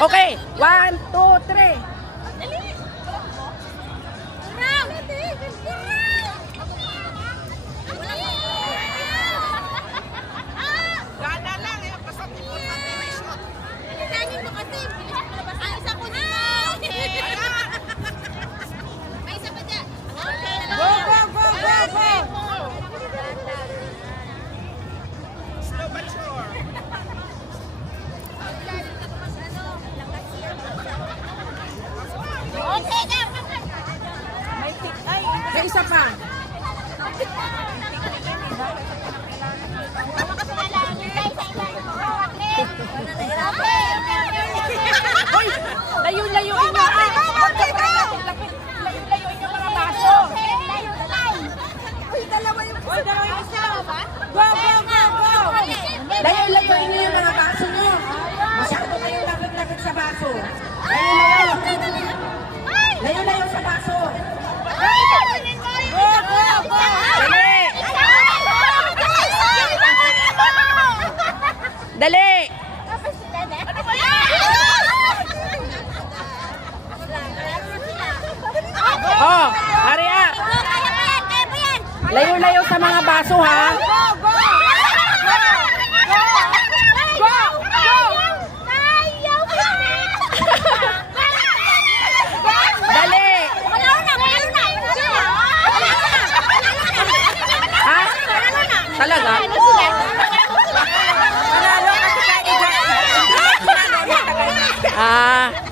Okay, 1, 2, 3. Gana lang eh, basta importante may shot. Kailangan mo kasi. Ang isa ko na. May isa pa dyan. Go, go, go, go, go. Slow but sure. Okay na. May isa pa. Hoy, layo-layuin nyo. Layo-layuin nyo mga baso. Hoy, dalawa yung isa. Go, go, go, go. Layo-layuin nyo yung mga baso nyo. Masyado kayong lapit-lapit sa baso. Layo-layo. Layo-layo sa baso. Go, go, go. Dali. Dali. Oh, hurry up. Layo-layo sa mga baso, ha? Dali. Ha? Talaga? Panalo kasi ka, Iga. Ah.